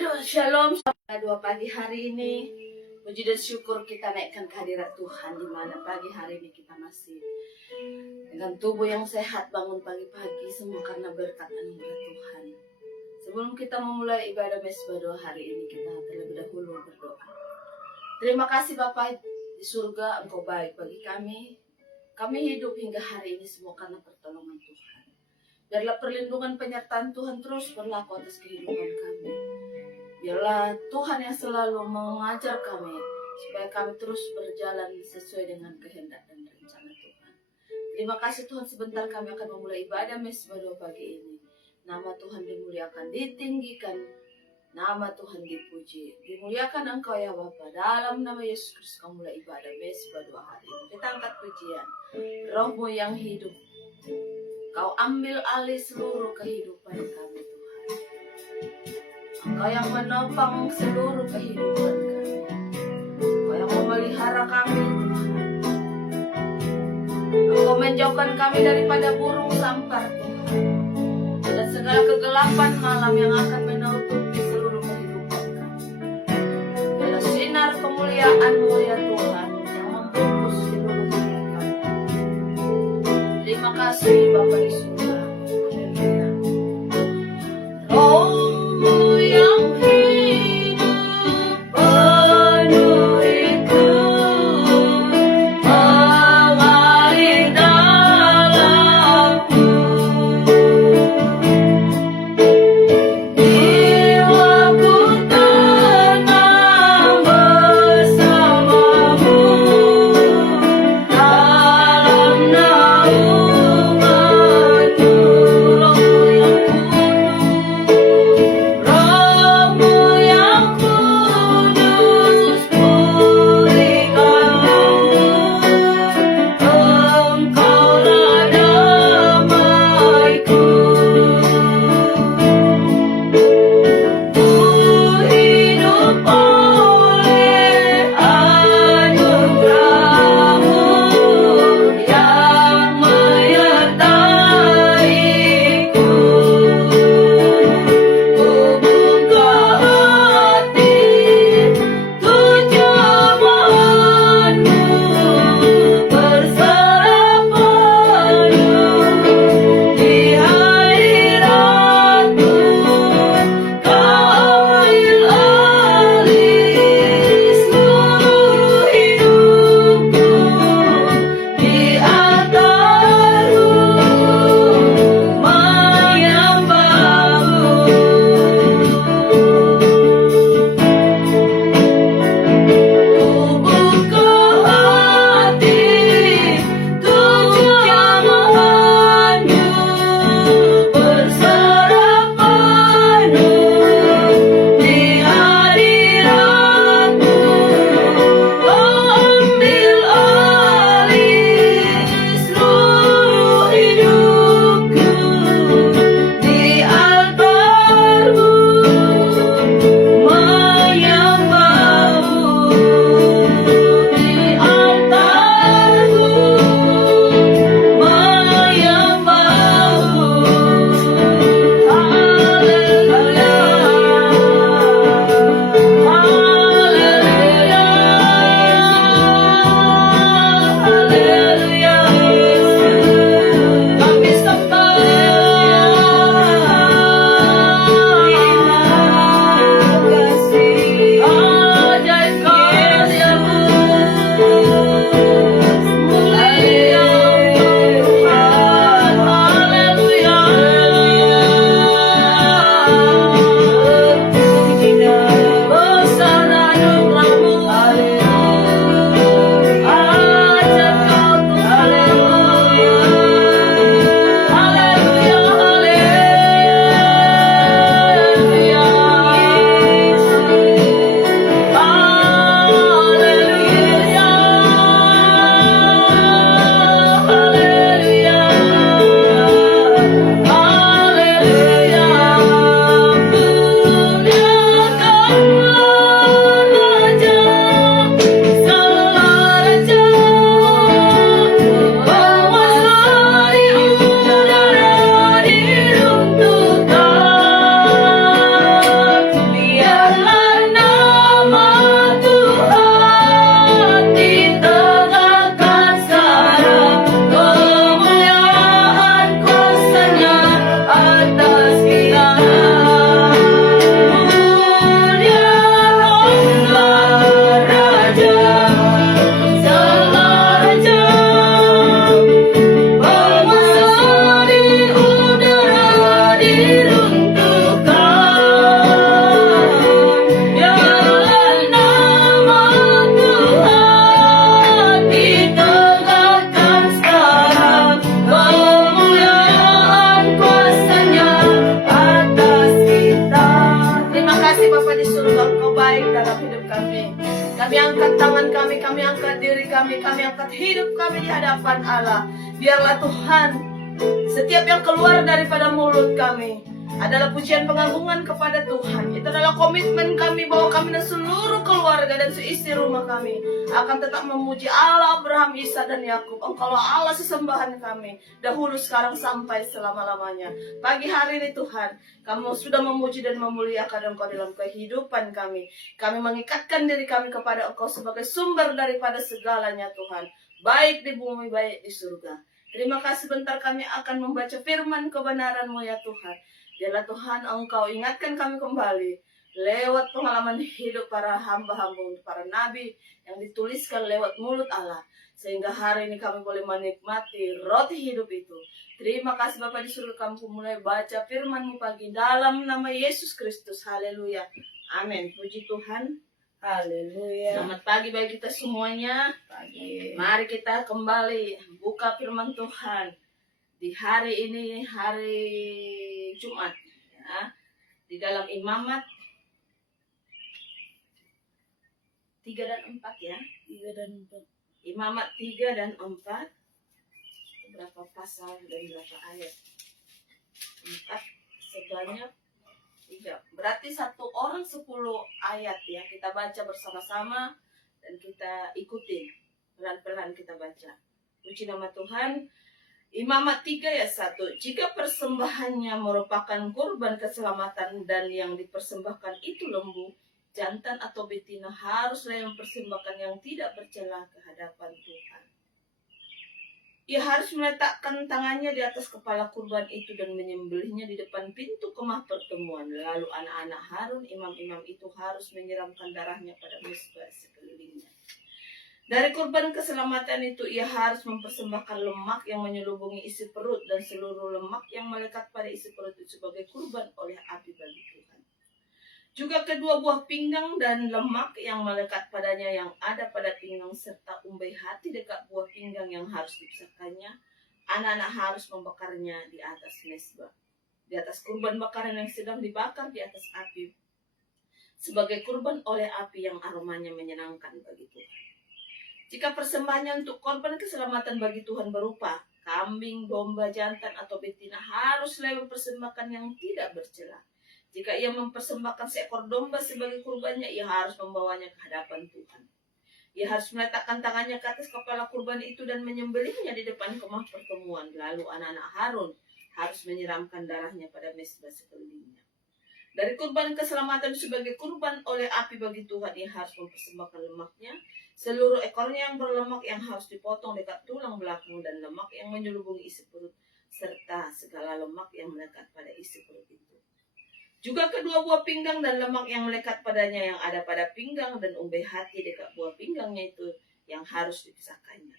Aduh, shalom. Dua pagi hari ini, puji dan syukur kita naikkan kehadirat Tuhan, di mana pagi hari ini kita masih dengan tubuh yang sehat, bangun pagi-pagi, semua karena berkat anugerah Tuhan. Sebelum kita memulai ibadah mesbah doa hari ini, kita terlebih dahulu berdoa. Terima kasih Bapa di surga, Engkau baik bagi kami. Kami hidup hingga hari ini semua karena pertolongan Tuhan. Biarlah perlindungan penyertaan Tuhan terus berlaku atas kehidupan kami. Biarlah Tuhan yang selalu mengajar kami, supaya kami terus berjalan sesuai dengan kehendak dan rencana Tuhan. Terima kasih Tuhan, sebentar kami akan memulai ibadah mesbah doa pagi ini. Nama Tuhan dimuliakan, ditinggikan, nama Tuhan dipuji. Dimuliakan Engkau ya Bapa. Dalam nama Yesus Kristus kami mulai ibadah mesbah doa hari ini. Kita angkat pujian. Roh-Mu yang hidup, Kau ambil alih seluruh kehidupan kami Tuhan. Engkau yang menopang seluruh kehidupan kami. Engkau yang memelihara kami Tuhan. Engkau menjauhkan kami daripada burung sampar Tuhan, dan segala kegelapan malam yang akan menutupi seluruh kehidupan kami. Biarlah sinar kemuliaan-Mu ya Tuhan yang membungkus seluruh hidup kami. Terima kasih Bapa di surga. Haleluya. Roh-Mu yang hidup penuhiku, mengalir dalamku. Bapa di surga, Engkau baik dalam hidup kami. Kami angkat tangan kami angkat diri kami angkat hidup kami di hadapan Allah. Biarlah Tuhan, setiap yang keluar daripada mulut kami adalah pujian pengagungan kepada Tuhan. Itu adalah komitmen kami bahwa kami dan seluruh keluarga dan seisi rumah kami akan tetap memuji Allah Abraham, Ishak dan Yakub. Engkaulah Allah sesembahan kami, dahulu, sekarang, sampai selama-lamanya. Pagi hari ini Tuhan, kamu sudah memuji dan memuliakan Engkau dalam kehidupan kami. Kami mengikatkan diri kami kepada Engkau sebagai sumber daripada segalanya Tuhan, baik di bumi, baik di surga. Terima kasih, bentar kami akan membaca firman kebenaran-Mu ya Tuhan. Biarlah Tuhan Engkau ingatkan kami kembali lewat pengalaman hidup para hamba-hamba, para nabi yang dituliskan lewat mulut Allah, sehingga hari ini kami boleh menikmati roti hidup itu. Terima kasih Bapa di surga, kami mulai baca firman-Mu pagi dalam nama Yesus Kristus. Haleluya. Amin. Puji Tuhan. Haleluya. Selamat pagi bagi kita semuanya. Pagi. Mari kita kembali buka firman Tuhan di hari ini, hari Jumat ya, di dalam Imamat 3 dan 4 ya. 3 dan 4. Imamat 3 dan 4. Berapa pasal dan berapa ayat? 4 sebanyak 3. Berarti satu orang 10 ayat ya. Kita baca bersama-sama dan kita ikutin. Pelan-pelan kita baca. Puji nama Tuhan. Imamat 3 ayat 1. Jika persembahannya merupakan kurban keselamatan dan yang dipersembahkan itu lembu, jantan atau betina, haruslah yang mempersembahkan yang tidak bercela ke hadapan Tuhan. Ia harus meletakkan tangannya di atas kepala kurban itu dan menyembelihnya di depan pintu kemah pertemuan. Lalu anak-anak Harun, imam-imam itu harus menyiramkan darahnya pada mezbah sekelilingnya. Dari kurban keselamatan itu ia harus mempersembahkan lemak yang menyelubungi isi perut dan seluruh lemak yang melekat pada isi perut itu sebagai kurban oleh api bagi Tuhan. Juga kedua buah pinggang dan lemak yang melekat padanya yang ada pada pinggang serta umbai hati dekat buah pinggang yang harus dipisahkannya, anak-anak harus membakarnya di atas mezbah, di atas kurban bakaran yang sedang dibakar di atas api, sebagai kurban oleh api yang aromanya menyenangkan bagi Tuhan. Jika persembahannya untuk korban keselamatan bagi Tuhan berupa kambing, domba, jantan, atau betina, haruslah mempersembahkan yang tidak bercela. Jika ia mempersembahkan seekor domba sebagai kurbannya, ia harus membawanya ke hadapan Tuhan. Ia harus meletakkan tangannya ke atas kepala kurban itu dan menyembelihnya di depan kemah pertemuan. Lalu anak-anak Harun harus menyiramkan darahnya pada mezbah sekelilingnya. Dari kurban keselamatan sebagai kurban oleh api bagi Tuhan, ia harus mempersembahkan lemaknya, seluruh ekornya yang berlemak yang harus dipotong dekat tulang belakang dan lemak yang menyelubungi isi perut, serta segala lemak yang melekat pada isi perut itu. Juga kedua buah pinggang dan lemak yang melekat padanya yang ada pada pinggang dan umbai hati dekat buah pinggangnya itu yang harus dipisahkannya.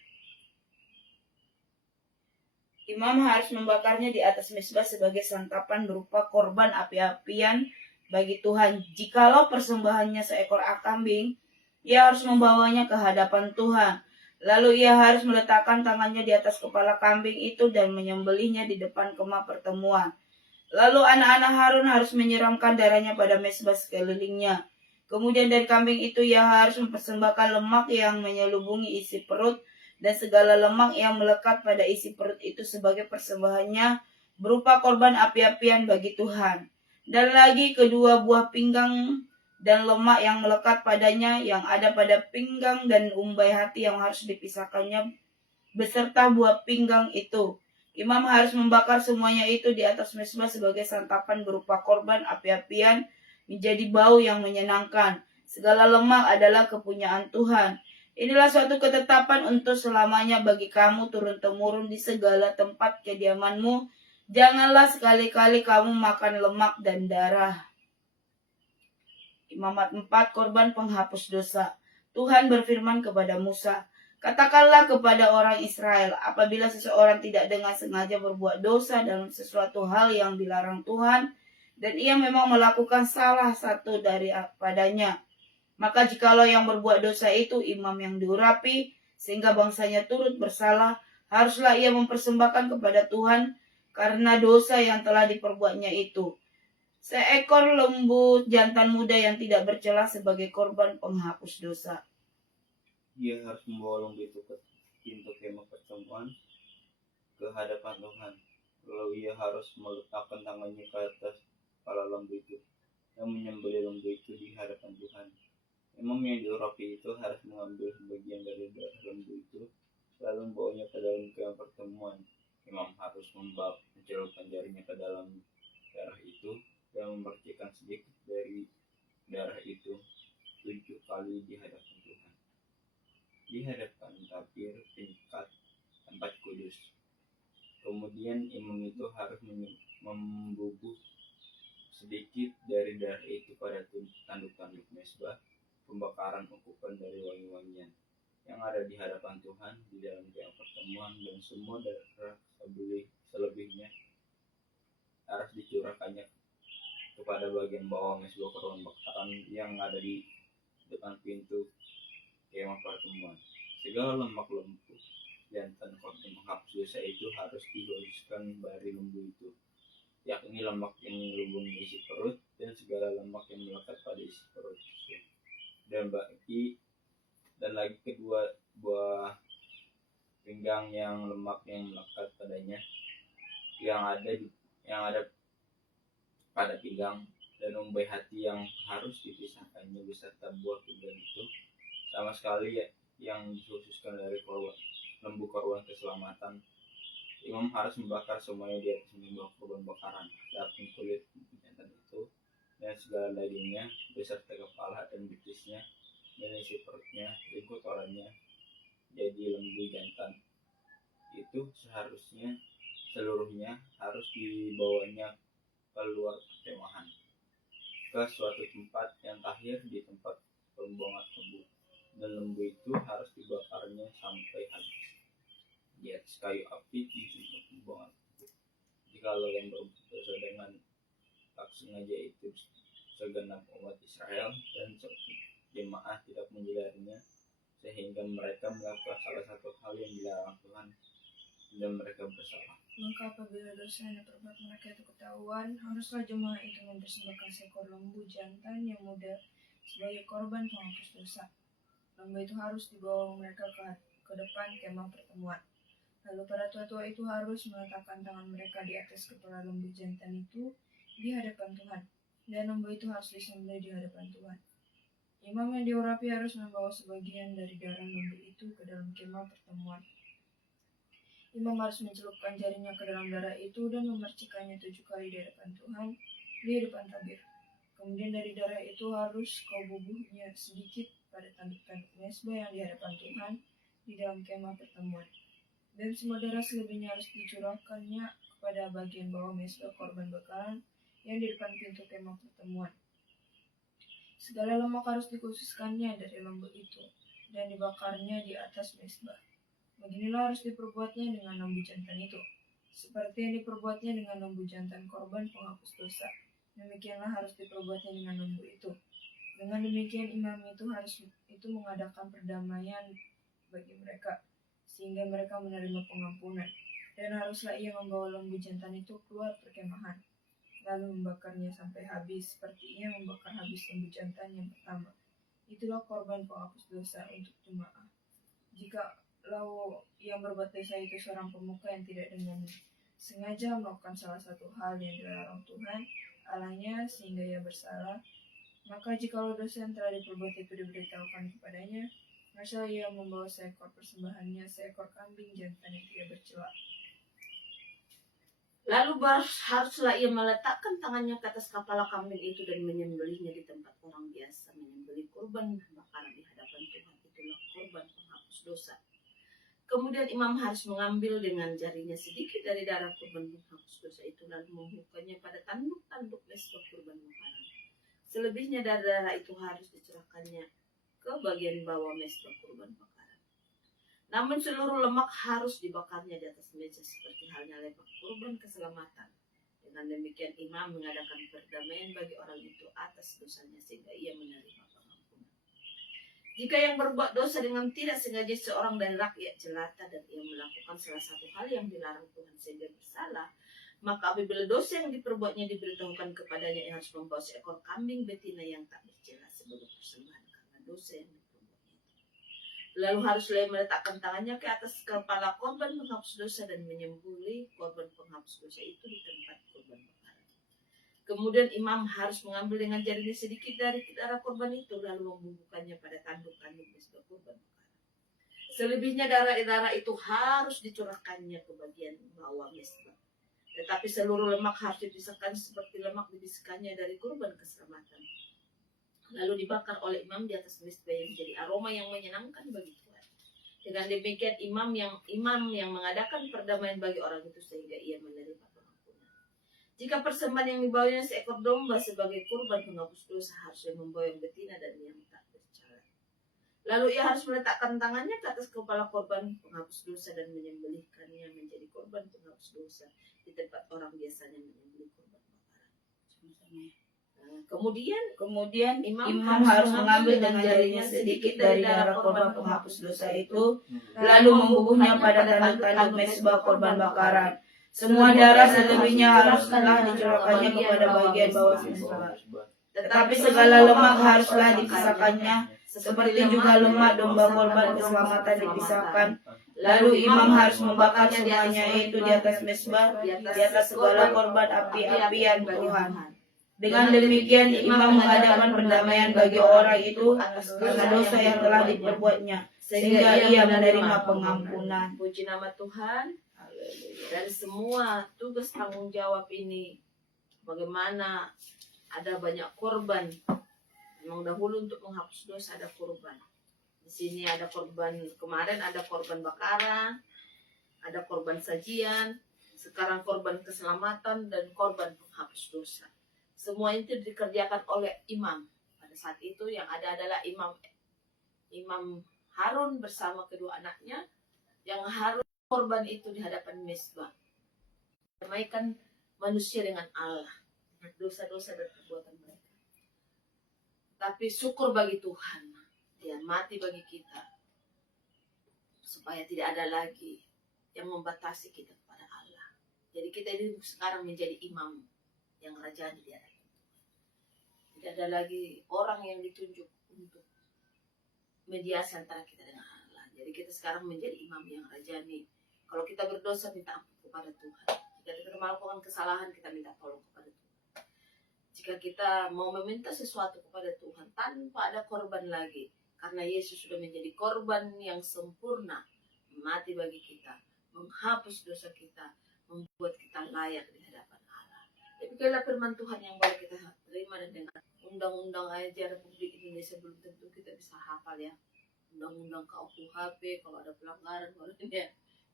Imam harus membakarnya di atas mezbah sebagai santapan berupa korban api-apian bagi Tuhan. Jikalau persembahannya seekor kambing, ia harus membawanya ke hadapan Tuhan. Lalu ia harus meletakkan tangannya di atas kepala kambing itu dan menyembelihnya di depan kemah pertemuan. Lalu anak-anak Harun harus menyiramkan darahnya pada mezbah sekelilingnya. Kemudian dari kambing itu ia harus mempersembahkan lemak yang menyelubungi isi perut dan segala lemak yang melekat pada isi perut itu sebagai persembahannya berupa korban api-apian bagi Tuhan. Dan lagi kedua buah pinggang dan lemak yang melekat padanya yang ada pada pinggang dan umbai hati yang harus dipisahkannya beserta buah pinggang itu. Imam harus membakar semuanya itu di atas mezbah sebagai santapan berupa korban api-apian menjadi bau yang menyenangkan. Segala lemak adalah kepunyaan Tuhan. Inilah suatu ketetapan untuk selamanya bagi kamu turun-temurun di segala tempat kediamanmu. Janganlah sekali-kali kamu makan lemak dan darah. Imamat 4, korban penghapus dosa. Tuhan berfirman kepada Musa, katakanlah kepada orang Israel, apabila seseorang tidak dengan sengaja berbuat dosa dalam sesuatu hal yang dilarang Tuhan, dan ia memang melakukan salah satu daripadanya, maka jikalau yang berbuat dosa itu imam yang diurapi, sehingga bangsanya turut bersalah, haruslah ia mempersembahkan kepada Tuhan karena dosa yang telah diperbuatnya itu seekor lembu jantan muda yang tidak bercela sebagai korban penghapus dosa. Dia harus membawa lembu itu ke pintu kemah pertemuan ke hadapan Tuhan. Lalu ia harus meletakkan tangannya ke atas kepala lembu itu dan menyembelih lembu itu di hadapan Tuhan. Imam yang diurapi itu harus mengambil sebagian dari darah lembu itu lalu membawanya ke dalam kemah pertemuan. Imam harus mencelupkan jarinya ke dalam darah itu dan memercikkan sedikit dari darah itu 7 kali di hadapan Tuhan, di hadapan tabir tingkat tempat kudus. Kemudian imam itu harus membubuh sedikit dari darah itu pada tanduk-tanduk mesbah pembakaran ukuran dari wangi-wangian yang ada di hadapan Tuhan di dalam kemah pertemuan, dan semua darah selebihnya harus dicurahkannya kepada bagian bawah mesbah korban bakaran yang ada di depan pintu kemah pertemuan. Segala lemak lembu jantan korban penghapus dosa itu harus dihapuskan dari lembu itu, yakni lemak yang menyelubungi isi perut dan segala lemak yang melekat pada isi perut itu. Dan lagi kedua buah pinggang yang lemak yang melekat padanya yang ada pada pinggang, dan umbai hati yang harus dipisahkannya beserta buah pinggang itu sama sekali yang dikhususkan dari lembu korban keselamatan. Imam harus membakar semuanya di atas menyembah korban bakaran, daging kulit jantan itu dan segala dagingnya beserta kepala dan betisnya dan isi perutnya dan kotorannya. Jadi lembu jantan itu seluruhnya harus dibawanya keluar perkemahan ke suatu tempat yang tahir di tempat pembuangan lembu, dan lembu itu harus dibakarnya sampai habis di atas kayu api di tempat pembuangan lembu. Jikalau yang berbuat dosa dengan tak sengaja itu segenap umat Israel dan jemaah tidak menyadarinya sehingga mereka melakukan salah satu hal yang dilarang Tuhan dan mereka bersalah. Maka apabila dosa yang diperbuat mereka itu ketahuan, haruslah jemaah itu mempersembahkan seekor lembu jantan yang muda sebagai korban penghapus dosa. Lembu itu harus dibawa mereka ke depan kemah pertemuan. Lalu para tua-tua itu harus meletakkan tangan mereka di atas kepala lembu jantan itu di hadapan Tuhan, dan lembu itu harus disembelih di hadapan Tuhan. Imam yang diurapi harus membawa sebagian dari darah lembu itu ke dalam kemah pertemuan. Imam harus mencelupkan jarinya ke dalam darah itu dan memercikannya 7 kali di hadapan Tuhan, di depan tabir. Kemudian dari darah itu harus kau bubuhnya sedikit pada tanduk-tanduk mesbah yang di hadapan Tuhan di dalam kemah pertemuan. Dan semua darah selebihnya harus dicurahkannya kepada bagian bawah mesbah korban bakaran yang di depan pintu kemah pertemuan. Segala lemak harus dikhususkannya dari lembu itu dan dibakarnya di atas mesbah. Beginilah harus diperbuatnya dengan lembu jantan itu, seperti yang diperbuatnya dengan lembu jantan korban penghapus dosa. Demikianlah harus diperbuatnya dengan lembu itu. Dengan demikian imam itu mengadakan perdamaian bagi mereka, sehingga mereka menerima pengampunan. Dan haruslah ia membawa lembu jantan itu keluar perkemahan, lalu membakarnya sampai habis, seperti ia membakar habis lembu jantan yang pertama. Itulah korban penghapus dosa untuk jemaah. Jika yang berbuat dosa itu seorang pemuka yang tidak dengan sengaja melakukan salah satu hal yang dilarang Tuhan Allahnya sehingga ia bersalah, maka jikalau dosa yang telah diperbuat itu diberitahukan kepadanya, maka ia membawa seekor persembahannya, seekor kambing jantan yang tidak bercela. Lalu haruslah ia meletakkan tangannya ke atas kepala kambing itu dan menyembelihnya di tempat orang biasa menyembelih kurban bakaran di hadapan Tuhan. Itulah kurban penghapus dosa. Kemudian imam harus mengambil dengan jarinya sedikit dari darah kurban penghapus dosa itu lalu membukanya pada tanduk-tanduk mesbah kurban bakaran. Selebihnya dari darah itu harus dicurahkannya ke bagian bawah mesbah kurban bakaran. Namun seluruh lemak harus dibakarnya di atas meja seperti halnya lemak kurban keselamatan. Dengan demikian imam mengadakan perdamaian bagi orang itu atas dosanya sehingga ia menerima pengampunan. Jika yang berbuat dosa dengan tidak sengaja seorang dari rakyat jelata dan ia melakukan salah satu hal yang dilarang Tuhan sehingga bersalah, Maka apabila dosa yang diperbuatnya diberitahukan kepadanya, ia harus membawa seekor kambing betina yang tak bercela sebagai persembahan karena dosa yang diperbuatnya itu. Lalu haruslah ia meletakkan tangannya ke atas kepala korban penghapus dosa dan menyembelih korban penghapus dosa itu di tempat korban bakaran. Kemudian imam harus mengambil dengan jarinya sedikit dari darah korban itu, lalu membumbukannya pada tanduk-tanduk mesbah korban bakaran. Selebihnya darah itu harus dicurahkannya ke bagian bawah mesbah. Tetapi seluruh lemak harus dipisahkan seperti lemak dipisahkannya dari kurban keselamatan. Lalu dibakar oleh imam di atas mesbah yang menjadi aroma yang menyenangkan bagi Tuhan. Dengan demikian imam yang mengadakan perdamaian bagi orang itu sehingga ia menerima pengampunan. Jika persembahan yang dibawanya seekor domba sebagai kurban penghapus dosa, harusnya membawa yang betina dan yang tak bercela. Lalu ia harus meletakkan tangannya ke atas kepala korban penghapus dosa dan menyembelihkannya menjadi korban penghapus dosa di tempat orang biasanya menyembelih korban bakaran. Kemudian imam harus mengambil dengan jarinya sedikit dari darah korban penghapus dosa itu, lalu membubuhnya pada tanduk-tanduk mesbah korban bakaran. Semua darah selebihnya haruslah dicurahkannya kepada bagian bawah mesbah. Tetapi segala lemak haruslah dipisahkannya, seperti juga lemak domba korban keselamatan dipisahkan. Lalu imam harus membakar semuanya itu di atas mesbah, di atas segala korban api-apian Tuhan. Dengan demikian imam mengadakan perdamaian bagi orang itu karena dosa yang telah diperbuatnya, sehingga ia menerima pengampunan. Puji nama Tuhan. Dari semua tugas tanggung jawab ini, bagaimana ada banyak korban. Memang dahulu untuk menghapus dosa ada korban. Di sini ada korban, kemarin ada korban bakaran, ada korban sajian, sekarang korban keselamatan dan korban penghapus dosa. Semua itu dikerjakan oleh imam. Pada saat itu yang ada adalah Imam Harun bersama kedua anaknya yang harus korban itu di hadapan mesbah. Damaikan manusia dengan Allah, dosa-dosa dan perbuatan mereka. Tapi syukur bagi Tuhan, Dia mati bagi kita, supaya tidak ada lagi yang membatasi kita kepada Allah. Jadi kita ini sekarang menjadi imam yang rajani di hadapan Tuhan. Tidak ada lagi orang yang ditunjuk untuk mediasi antara kita dengan Allah. Jadi kita sekarang menjadi imam yang rajani. Kalau kita berdosa, minta ampun kepada Tuhan. Jika kita melakukan kesalahan, kita minta tolong kepada Tuhan. Jika kita mau meminta sesuatu kepada Tuhan tanpa ada korban lagi, karena Yesus sudah menjadi korban yang sempurna, mati bagi kita, menghapus dosa kita, membuat kita layak di hadapan Allah. Demikianlah firman Tuhan yang boleh kita terima dan dengar. Undang-undang ajar Republik Indonesia belum tentu kita bisa hafal ya. Undang-undang KUHP, kalau ada pelanggaran,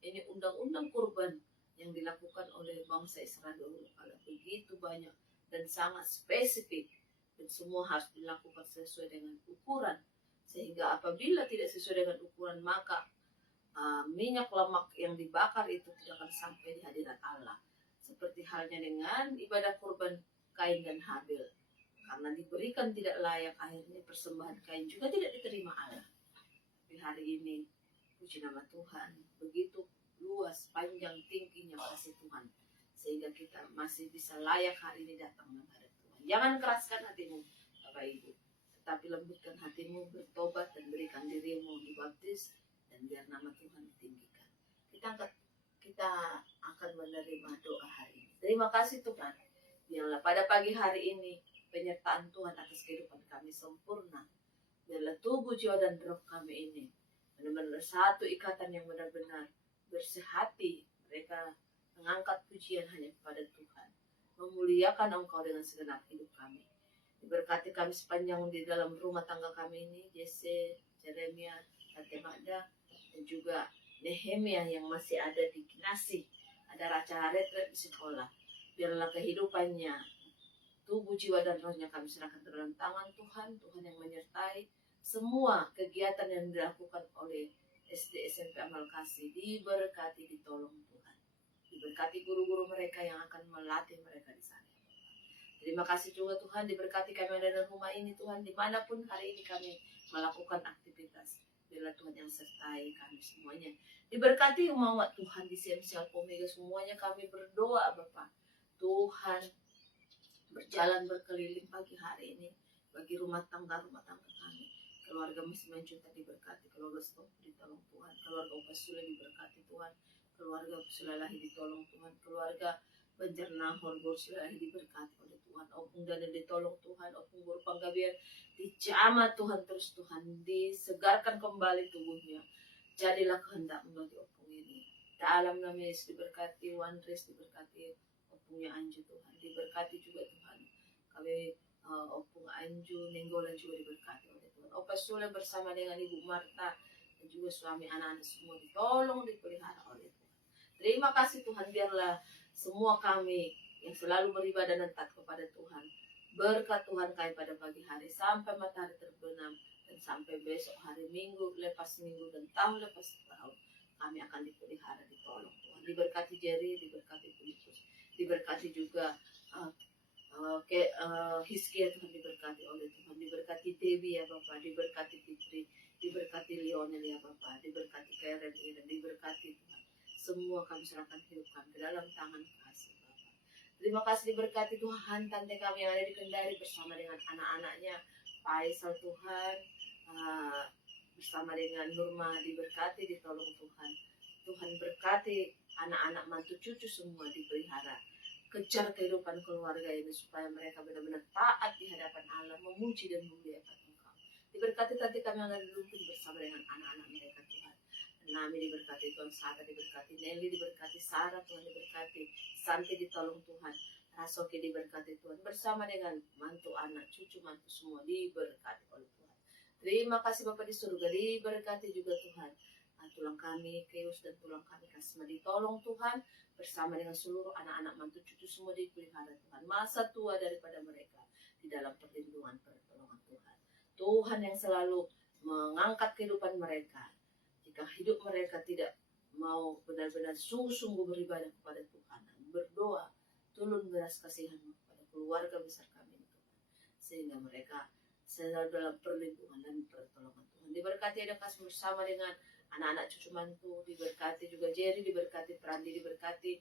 ini undang-undang kurban yang dilakukan oleh bangsa Israel dahulu. Kalau begitu banyak dan sangat spesifik, dan semua harus dilakukan sesuai dengan ukuran, sehingga apabila tidak sesuai dengan ukuran, maka minyak lemak yang dibakar itu tidak akan sampai di hadirat Allah. Seperti halnya dengan ibadah kurban Kain dan Habil, karena diberikan tidak layak, akhirnya persembahan Kain juga tidak diterima Allah. Tapi hari ini, puji nama Tuhan, begitu luas, panjang, tingginya kasih Tuhan, sehingga kita masih bisa layak hari ini datang menghadap Tuhan. Jangan keraskan hatimu, Bapak Ibu, tetapi lembutkan hatimu, bertobat dan berikan dirimu dibaptis, dan biar nama Tuhan ditinggikan. Kita akan menerima doa hari ini. Terima kasih Tuhan. Biarlah pada pagi hari ini penyertaan Tuhan atas kehidupan kami sempurna. Biarlah tubuh, jiwa, dan roh kami ini benar-benar satu ikatan yang benar-benar bersehati. Mereka mengangkat pujian hanya kepada Tuhan, memuliakan Engkau dengan segenap hidup kami. Diberkati kami sepanjang di dalam rumah tangga kami ini, Jesse, Jeremia, Tante Magda, dan juga Nehemia yang masih ada di Kinasi, ada Raca Retret di sekolah. Biarlah kehidupannya, tubuh, jiwa, dan rohnya kami serahkan ke dalam tangan Tuhan. Tuhan yang menyertai semua kegiatan yang dilakukan oleh SD SMP Amal Kasih, diberkati, ditolong Tuhan. Diberkati guru-guru mereka yang akan melatih mereka di sana. Terima kasih juga Tuhan, diberkati kami ada dalam rumah ini Tuhan, dimanapun hari ini kami melakukan aktivitas. Biarlah Tuhan yang sertai kami semuanya. Diberkati umat Tuhan di Siam-Siam Omega semuanya kami berdoa Bapak. Tuhan berjalan berkeliling pagi hari ini bagi rumah tangga kami. Keluarga Mas Mancuta diberkati, keluarga Stop ditolong Tuhan, keluarga Upas Sule diberkati Tuhan, keluarga Sulalahi ditolong Tuhan, keluarga Banjar Nahor Bor Sulalahi diberkati oleh Tuhan, Opung Dana ditolong Tuhan, Opung Bor Panggabian dijamah Tuhan terus Tuhan, disegarkan kembali tubuhnya. Jadilah kehendakmu bagi Opung ini. Dalam nama Yesus diberkati, Wandres diberkati, Opungnya Anju Tuhan, diberkati juga Tuhan. Kami Opung Anju, Nenggolan juga diberkati oleh Tuhan. Opas Sule bersama dengan Ibu Marta dan juga suami anak-anak semua ditolong, dipelihara oleh Tuhan. Terima kasih Tuhan, biarlah semua kami yang selalu beribadah dan taat kepada Tuhan. Berkat Tuhan kami pada pagi hari sampai matahari terbenam dan sampai besok hari Minggu lepas minggu dan tahun lepas tahun. Kami akan dipelihara, ditolong Tuhan. Diberkati Jerry, diberkati Filipus, diberkati juga Hizkia Tuhan, diberkati oleh Tuhan, diberkati Dewi ya Bapak, diberkati Fitri, diberkati Lionel ya Bapak, diberkati Karen, diberkati Tuhan. Semua kami serahkan hidup kami ke dalam tangan kasih Bapak. Terima kasih diberkati Tuhan, tante kami yang ada di Kendari bersama dengan anak-anaknya, Faisal Tuhan, bersama dengan Nurma diberkati, ditolong Tuhan. Tuhan berkati anak-anak mantu cucu semua dipelihara. Kejar kehidupan keluarga ini supaya mereka benar-benar taat di hadapan Allah, memuji dan memuliakan Engkau. Diberkati tante kami yang ada di Lumpur bersama dengan anak-anak mereka Tuhan. Nami diberkati Tuhan, Sarah diberkati, Nelly diberkati, Sarah Tuhan diberkati, Santi ditolong Tuhan, Rasoki diberkati Tuhan, bersama dengan mantu anak, cucu mantu semua diberkati oleh Tuhan. Terima kasih Bapak di surga, diberkati juga Tuhan. Tulang kami, Keus dan tulang kami Kasma ditolong Tuhan, bersama dengan seluruh anak-anak mantu cucu semua dipelihara Tuhan. Masa tua daripada mereka di dalam perlindungan pertolongan Tuhan. Tuhan yang selalu mengangkat kehidupan mereka. Jika hidup mereka tidak mau benar-benar sungguh-sungguh beribadah kepada Tuhan, berdoa, turun belas kasihan-Mu kepada keluarga besar kami Tuhan, sehingga mereka selalu dalam perlindungan dan pertolongan Tuhan. Diberkati ada kasih bersama dengan anak-anak cucu mantu, diberkati juga Jerry, diberkati Prandi, diberkati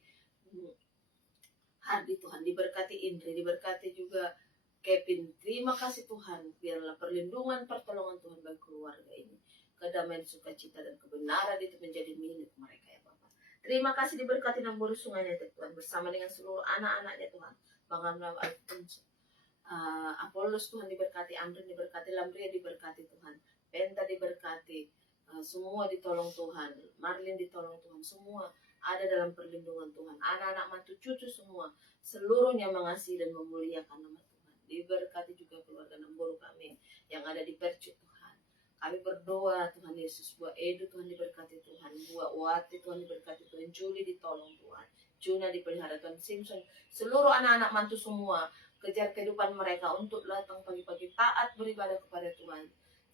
Hardi Tuhan, diberkati Indri, diberkati juga Kevin. Terima kasih Tuhan, biarlah perlindungan pertolongan Tuhan bagi keluarga ini, kedamaian sukacita dan kebenaran itu menjadi milik mereka ya Bapak. Terima kasih diberkati Namburu Sungainya Tuhan, bersama dengan seluruh anak-anaknya Tuhan, Bang Amram Alfonso, Apollos Tuhan diberkati, Amrin diberkati, Lamria diberkati Tuhan, Penta diberkati, semua ditolong Tuhan, Marlin ditolong Tuhan, semua ada dalam perlindungan Tuhan, anak-anak mantu cucu semua, seluruhnya mengasihi dan memuliakan nama Tuhan. Diberkati juga keluarga Namburu kami yang ada di Percut Tuhan. Kami berdoa Tuhan Yesus, buat Edu Tuhan diberkati Tuhan, buat Wati Tuhan diberkati Tuhan, Juli ditolong Tuhan, Juna dipelihara Tuhan, Simpson, seluruh anak-anak mantu semua, kejar kehidupan mereka untuk datang pagi-pagi taat beribadah kepada Tuhan.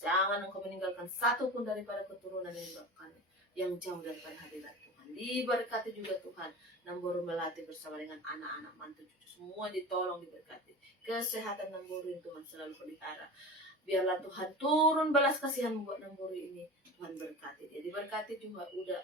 Jangan engkau meninggalkan satu pun daripada keturunan yang jauh daripada hadirat Tuhan. Diberkati juga Tuhan, Namburu Melati bersama dengan anak-anak mantu cucu semua ditolong, diberkati. Kesehatan Namburu Tuhan selalu pelihara. Biarlah Tuhan turun belas kasihan buat Namburu ini. Tuhan berkati dia. Diberkati juga udah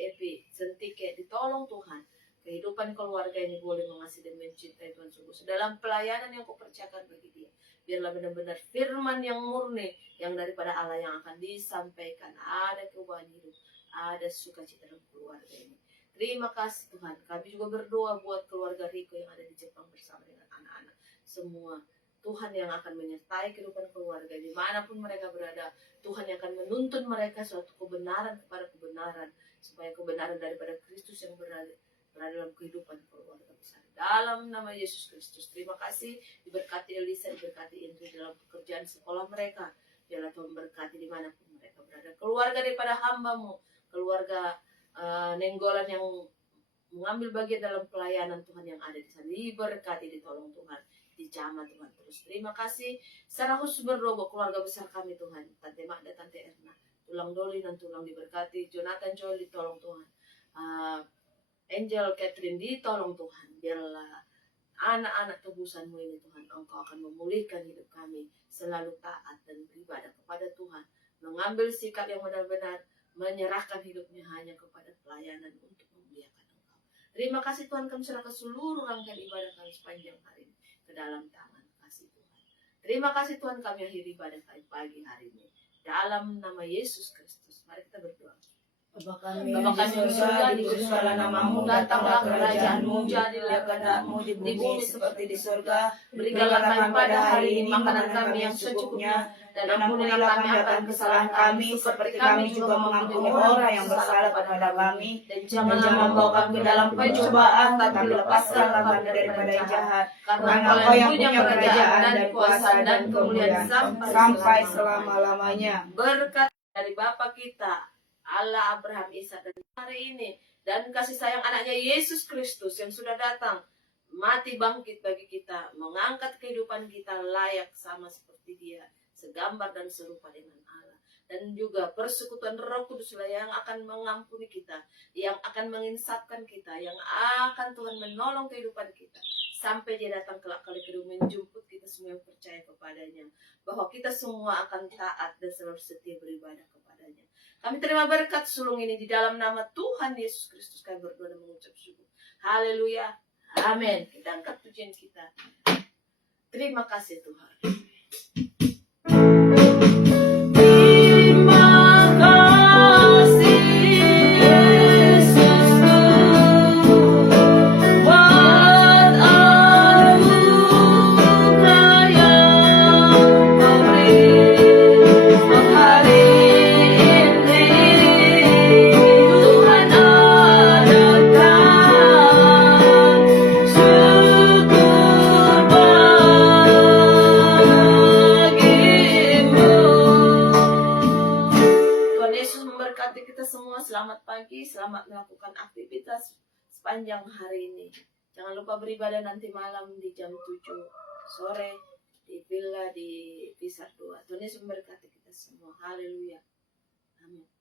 Epi, Zentike, ditolong Tuhan. Kehidupan keluarga ini boleh mengasihi dan mencintai Tuhan sungguh. Dalam pelayanan yang kau percayakan bagi dia. Biarlah benar-benar firman yang murni, yang daripada Allah yang akan disampaikan. Ada perubahan hidup, ada sukacita dalam keluarga ini. Terima kasih Tuhan. Kami juga berdoa buat keluarga Riko yang ada di Jepang bersama dengan anak-anak. Semua Tuhan yang akan menyertai kehidupan keluarga dimanapun mereka berada. Tuhan yang akan menuntun mereka suatu kebenaran kepada kebenaran. Supaya kebenaran daripada Kristus yang berada dalam kehidupan keluarga besar. Dalam nama Yesus Kristus. Terima kasih. Diberkati Elisa, diberkati Indri dalam pekerjaan sekolah mereka. Biarlah Tuhan berkati dimanapun mereka berada. Keluarga daripada hamba-Mu, keluarga Nenggolan yang mengambil bagian dalam pelayanan Tuhan yang ada di sana. Diberkati, ditolong Tuhan, dijamah Tuhan terus. Terima kasih. Secara khusus berdoa keluarga besar kami Tuhan. Tante Magda, Tante Erna, Tulang Doli dan Tulang diberkati. Jonathan Joel ditolong Tuhan. Angel Catherine ditolong Tuhan. Biarlah anak-anak tebusan-Mu ini Tuhan, Engkau akan memulihkan hidup kami, selalu taat dan beribadah kepada Tuhan, mengambil sikap yang benar-benar menyerahkan hidupnya hanya kepada pelayanan untuk memuliakan Engkau. Terima kasih Tuhan, kami serahkan seluruh rangkaian ibadah kami sepanjang hari ini ke dalam tangan kasih Tuhan. Terima kasih Tuhan, kami akhiri ibadah kami pagi hari ini. Dalam nama Yesus Kristus, mari kita berdoa. Bapa kami Bapa kami di surga, dikuduskanlah namamu, datanglah kerajaanmu, jadilah kehendakmu di bumi seperti di surga. Berikanlah kami pada hari ini makanan kami yang secukupnya, dan ampunilah kami akan kesalahan kami, seperti kami juga mengampuni orang yang bersalah kepada kami. Dan janganlah membawa kami ke dalam pencobaan, tapi lepaskanlah kami daripada yang jahat. Karena Engkau yang punya kerajaan dan kuasa dan kemuliaan sampai selama-lamanya. Berkat dari Bapa kita, Allah Abraham, Ishak dan hari ini, dan kasih sayang anaknya Yesus Kristus yang sudah datang mati bangkit bagi kita, mengangkat kehidupan kita layak sama seperti Dia, segambar dan serupa dengan Allah. Dan juga persekutuan Roh Kudus yang akan mengampuni kita, yang akan menginsapkan kita, yang akan Tuhan menolong kehidupan kita sampai Dia datang kelak kali kedua menjemput kita semua yang percaya kepadanya, bahwa kita semua akan taat dan selalu setia beribadah kepadanya. Kami terima berkat sulung ini di dalam nama Tuhan Yesus Kristus. Kami berdoa dan mengucap syukur. Haleluya. Amin. Kita angkat pujian kita. Terima kasih Tuhan. Terima kasih Yesusku, buat anugerah yang Kau beri. Hari ini Tuhan adakan syukur bagimu. Tuhan Yesus memberkati kita semua. Selamat pagi, selamat melakukan aktivitas sepanjang hari ini. Jangan lupa beribadah nanti malam di jam 7 sore di Villa di Pisar 2. Tuhan Yesus memberkati kita semua. Haleluya. Amin.